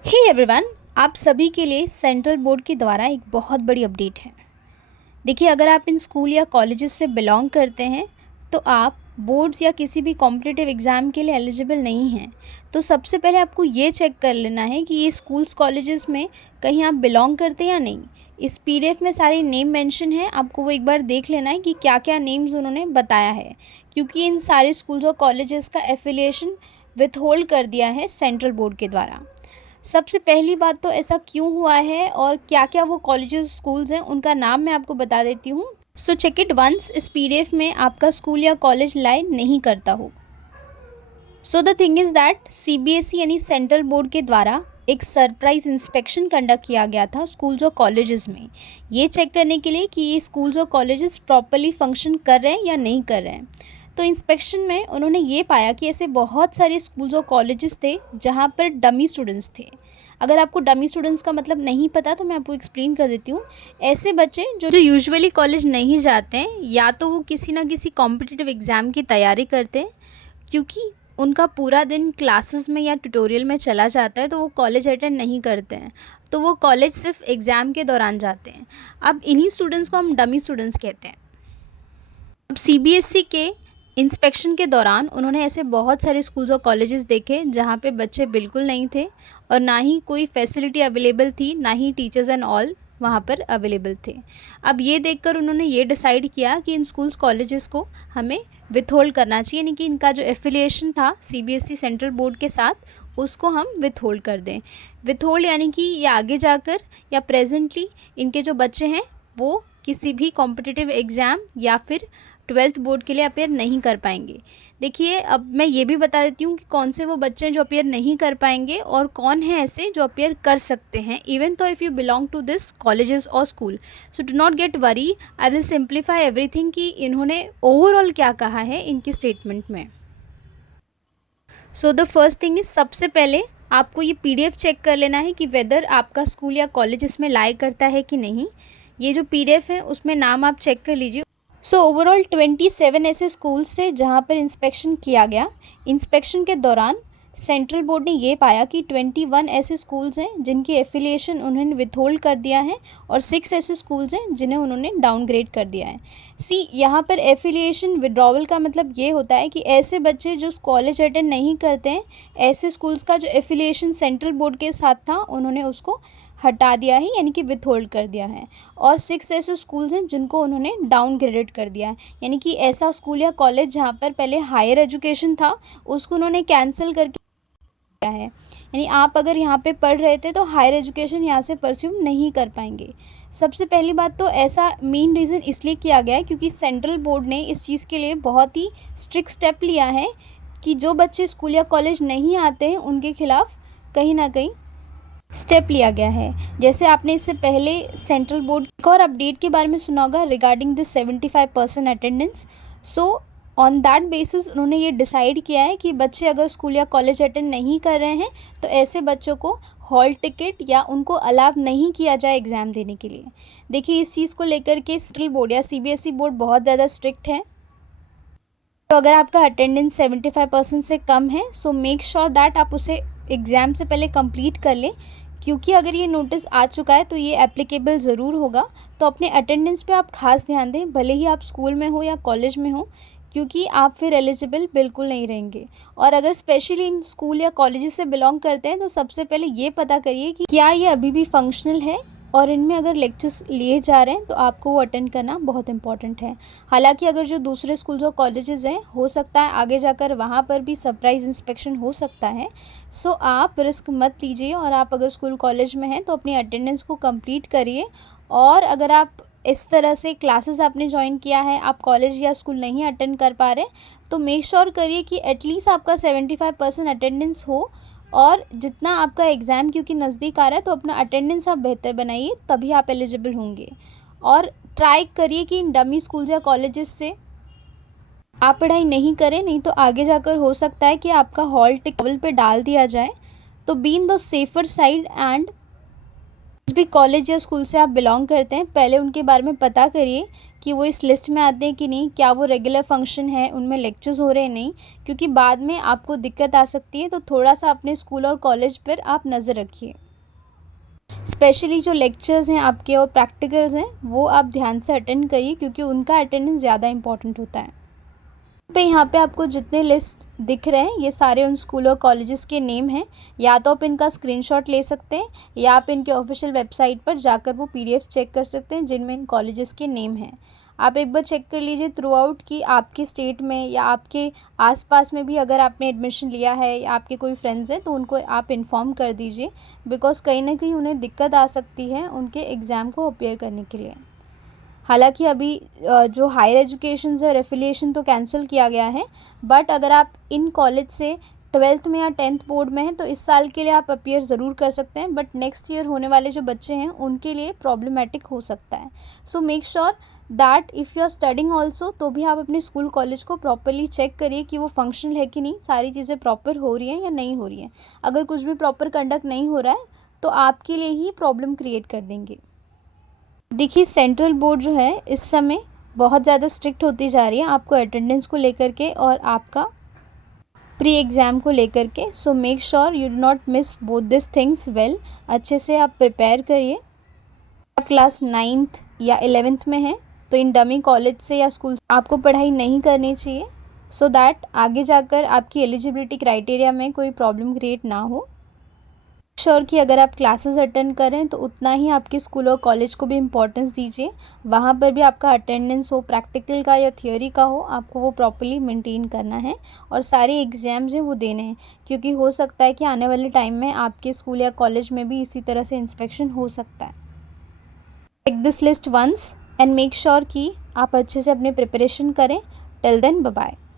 Hey everyone, आप सभी के लिए सेंट्रल बोर्ड के द्वारा एक बहुत बड़ी अपडेट है। देखिए, अगर आप इन स्कूल या कॉलेजेस से बिलोंग करते हैं तो आप बोर्ड्स या किसी भी कॉम्पिटिटिव एग्ज़ाम के लिए एलिजिबल नहीं हैं। तो सबसे पहले आपको ये चेक कर लेना है कि ये स्कूल्स कॉलेजेस में कहीं आप बिलोंग करते हैं या नहीं। इस पीडीएफ में सारे नेम मेंशन हैं, आपको वो एक बार देख लेना है कि क्या क्या नेम्स उन्होंने बताया है, क्योंकि इन सारे स्कूल्स और कॉलेजेस का एफिलिएशन विथहोल्ड कर दिया है सेंट्रल बोर्ड के द्वारा। सबसे पहली बात तो ऐसा क्यों हुआ है और क्या-क्या वो कॉलेजेस स्कूल्स हैं उनका नाम मैं आपको बता देती हूँ। सो चेक इट वंस इस पीडीएफ में आपका स्कूल या कॉलेज लाई नहीं करता हो। So the thing is that CBSE यानी सेंट्रल बोर्ड के द्वारा एक सरप्राइज इंस्पेक्शन कंडक्ट किया गया था स्कूल्स और कॉलेजेस में, ये चेक करने के लिए कि ये स्कूल्स और कॉलेजेस प्रॉपर्ली फंक्शन कर रहे हैं या नहीं कर रहे हैं। तो इंस्पेक्शन में उन्होंने ये पाया कि ऐसे बहुत सारे स्कूल्स और कॉलेजेस थे जहाँ पर डमी स्टूडेंट्स थे। अगर आपको डमी स्टूडेंट्स का मतलब नहीं पता तो मैं आपको एक्सप्लेन कर देती हूँ। ऐसे बच्चे जो यूजुअली कॉलेज नहीं जाते हैं, या तो वो किसी ना किसी कॉम्पिटिटिव एग्ज़ाम की तैयारी करते हैं, क्योंकि उनका पूरा दिन क्लासेस में या ट्यूटोरियल में चला जाता है तो वो कॉलेज अटेंड नहीं करते हैं, तो वो कॉलेज सिर्फ एग्ज़ाम के दौरान जाते हैं। अब इन्हीं स्टूडेंट्स को हम डमी स्टूडेंट्स कहते हैं। अब सीबीएसई के इंस्पेक्शन के दौरान उन्होंने ऐसे बहुत सारे स्कूल्स और कॉलेजेस देखे जहाँ पे बच्चे बिल्कुल नहीं थे और ना ही कोई फैसिलिटी अवेलेबल थी, ना ही टीचर्स एंड ऑल वहाँ पर अवेलेबल थे। अब ये देखकर उन्होंने ये डिसाइड किया कि इन स्कूल्स कॉलेजेस को हमें विथहोल्ड करना चाहिए, यानी कि इनका जो एफिलिएशन था सीबीएसई सेंट्रल बोर्ड के साथ उसको हम विथहोल्ड कर दें। विथहोल्ड यानी कि ये आगे जाकर या प्रेजेंटली इनके जो बच्चे हैं वो किसी भी कॉम्पिटिटिव एग्ज़ाम या फिर 12th बोर्ड के लिए अपेयर नहीं कर पाएंगे। देखिए, अब मैं ये भी बता देती हूँ कि कौन से वो बच्चे हैं जो अपेयर नहीं कर पाएंगे और कौन है ऐसे जो अपेयर कर सकते हैं, इवन तो if you belong to this colleges और school. So do not gate worry, I will simplify everything कि इन्होंने ओवरऑल क्या कहा है इनकी स्टेटमेंट में। So the first thing is, सबसे पहले आपको ये पीडीएफ चेक कर लेना है कि वेदर आपका स्कूल या कॉलेज इसमें लाई करता है कि नहीं। ये जो पीडीएफ है उसमें नाम आप चेक कर लीजिए। सो ओवरऑल 27 ऐसे स्कूल्स थे जहाँ पर इंस्पेक्शन किया गया। इंस्पेक्शन के दौरान सेंट्रल बोर्ड ने ये पाया कि 21 ऐसे स्कूल्स हैं जिनकी एफिलिएशन उन्होंने विथहोल्ड कर दिया है और 6 ऐसे स्कूल्स हैं जिन्हें उन्होंने डाउनग्रेड कर दिया है। यहाँ पर एफिलिएशन विड्रॉवल का मतलब ये होता है कि ऐसे बच्चे जो कॉलेज अटेंड नहीं करते हैं, ऐसे स्कूल्स का जो एफिलिएशन सेंट्रल बोर्ड के साथ था उन्होंने उसको हटा दिया है, यानी कि विथहोल्ड कर दिया है। और 6 ऐसे स्कूल्स हैं जिनको उन्होंने डाउनग्रेडेड कर दिया है, यानी कि ऐसा स्कूल या कॉलेज जहाँ पर पहले हायर एजुकेशन था उसको उन्होंने कैंसिल करके दिया है। यानी आप अगर यहाँ पे पढ़ रहे थे तो हायर एजुकेशन यहाँ से परस्यूम नहीं कर पाएंगे। सबसे पहली बात तो ऐसा मेन रीज़न इसलिए किया गया है क्योंकि सेंट्रल बोर्ड ने इस चीज़ के लिए बहुत ही स्ट्रिक्ट स्टेप लिया है कि जो बच्चे स्कूल या कॉलेज नहीं आते हैं उनके खिलाफ़ कहीं ना कहीं स्टेप लिया गया है। जैसे आपने इससे पहले सेंट्रल बोर्ड एक और अपडेट के बारे में सुना होगा regarding this 75% attendance. So on that basis उन्होंने ये डिसाइड किया है कि बच्चे अगर स्कूल या कॉलेज अटेंड नहीं कर रहे हैं तो ऐसे बच्चों को हॉल टिकट या उनको अलाउ नहीं किया जाए एग्ज़ाम देने के लिए। देखिए, इस चीज़ को लेकर के सेंट्रल बोर्ड या सीबीएसई बोर्ड बहुत ज़्यादा स्ट्रिक्ट है। तो अगर आपका अटेंडेंस 75% से कम है सो मेक श्योर दैट आप उसे एग्ज़ाम से पहले कंप्लीट कर लें, क्योंकि अगर ये नोटिस आ चुका है तो ये एप्लीकेबल ज़रूर होगा। तो अपने अटेंडेंस पे आप खास ध्यान दें, भले ही आप स्कूल में हो या कॉलेज में हो, क्योंकि आप फिर एलिजिबल बिल्कुल नहीं रहेंगे। और अगर स्पेशली इन स्कूल या कॉलेजेस से बिलोंग करते हैं तो सबसे पहले ये पता करिए कि क्या ये अभी भी फंक्शनल है और इनमें अगर लेक्चर्स लिए जा रहे हैं तो आपको वो अटेंड करना बहुत इंपॉर्टेंट है। हालांकि अगर जो दूसरे स्कूल्स और कॉलेजेस हैं हो सकता है आगे जाकर वहाँ पर भी सरप्राइज इंस्पेक्शन हो सकता है। सो आप रिस्क मत लीजिए और आप अगर स्कूल कॉलेज में हैं तो अपनी अटेंडेंस को कंप्लीट करिए। और अगर आप इस तरह से क्लासेस आपने ज्वाइन किया है, आप कॉलेज या स्कूल नहीं अटेंड कर पा रहे, तो मेक श्योर करिए कि एटलीस्ट आपका 75% अटेंडेंस हो। और जितना आपका एग्ज़ाम क्योंकि नज़दीक आ रहा है तो अपना अटेंडेंस आप बेहतर बनाइए, तभी आप एलिजिबल होंगे। और ट्राई करिए कि इन डमी स्कूल्स या कॉलेजेस से आप पढ़ाई नहीं करें, नहीं तो आगे जाकर हो सकता है कि आपका हॉल टिकट पे डाल दिया जाए। तो be in the safer side and जिस भी कॉलेज या स्कूल से आप बिलोंग करते हैं, पहले उनके बारे में पता करिए कि वो इस लिस्ट में आते हैं कि नहीं, क्या वो रेगुलर फंक्शन है, उनमें लेक्चर्स हो रहे हैं नहीं, क्योंकि बाद में आपको दिक्कत आ सकती है। तो थोड़ा सा अपने स्कूल और कॉलेज पर आप नज़र रखिए। स्पेशली जो लेक्चर्स हैं आपके और प्रैक्टिकल्स हैं, वो आप ध्यान से अटेंड करिए, क्योंकि उनका अटेंडेंस ज़्यादा इंपॉर्टेंट होता है। यहाँ पे आपको जितने लिस्ट दिख रहे हैं, ये सारे उन स्कूल और कॉलेजेस के नेम हैं। या तो आप इनका स्क्रीनशॉट ले सकते हैं, या आप इनके ऑफिशियल वेबसाइट पर जाकर वो पीडीएफ चेक कर सकते हैं जिनमें इन कॉलेजेस के नेम हैं। आप एक बार चेक कर लीजिए थ्रू आउट कि आपके स्टेट में या आपके आसपास में भी अगर आपने एडमिशन लिया है या आपके कोई फ्रेंड्स हैं, तो उनको आप इन्फॉर्म कर दीजिए, बिकॉज़ कहीं ना कहीं उन्हें दिक्कत आ सकती है उनके एग्ज़ाम को अपेयर करने के लिए। हालांकि अभी जो हायर एजुकेशन और एफिलिएशन तो कैंसिल किया गया है, बट अगर आप इन कॉलेज से 12th में या 10th बोर्ड में हैं, तो इस साल के लिए आप अपीयर ज़रूर कर सकते हैं, बट नेक्स्ट ईयर होने वाले जो बच्चे हैं उनके लिए प्रॉब्लमेटिक हो सकता है। So make sure that if you are studying also, तो भी आप अपने स्कूल कॉलेज को प्रॉपरली चेक करिए कि वो फंक्शनल है कि नहीं, सारी चीज़ें प्रॉपर हो रही हैं या नहीं हो रही हैं। अगर कुछ भी प्रॉपर कंडक्ट नहीं हो रहा है, तो आपके लिए ही प्रॉब्लम क्रिएट कर देंगे। देखिए, सेंट्रल बोर्ड जो है इस समय बहुत ज़्यादा स्ट्रिक्ट होती जा रही है, आपको अटेंडेंस को लेकर के और आपका प्री एग्ज़ाम को लेकर के। So make sure you do not miss both this things well. अच्छे से आप प्रिपेयर करिए। आप क्लास 9th या 11th में हैं, तो इन डमी कॉलेज से या स्कूल से आपको पढ़ाई नहीं करनी चाहिए, सो दैट आगे जाकर आपकी एलिजिबिलिटी क्राइटेरिया में कोई प्रॉब्लम क्रिएट ना हो। श्योर कि अगर आप क्लासेस अटेंड करें तो उतना ही आपके स्कूल और कॉलेज को भी इम्पोर्टेंस दीजिए। वहाँ पर भी आपका अटेंडेंस हो, प्रैक्टिकल का या थियोरी का हो, आपको वो प्रॉपर्ली मेंटेन करना है और सारे एग्ज़ाम्स हैं वो देने हैं, क्योंकि हो सकता है कि आने वाले टाइम में आपके स्कूल या कॉलेज में भी इसी तरह से इंस्पेक्शन हो सकता है। Take this list once and make sure कि आप अच्छे से अपनी प्रिपरेशन करें। Till then, bye bye.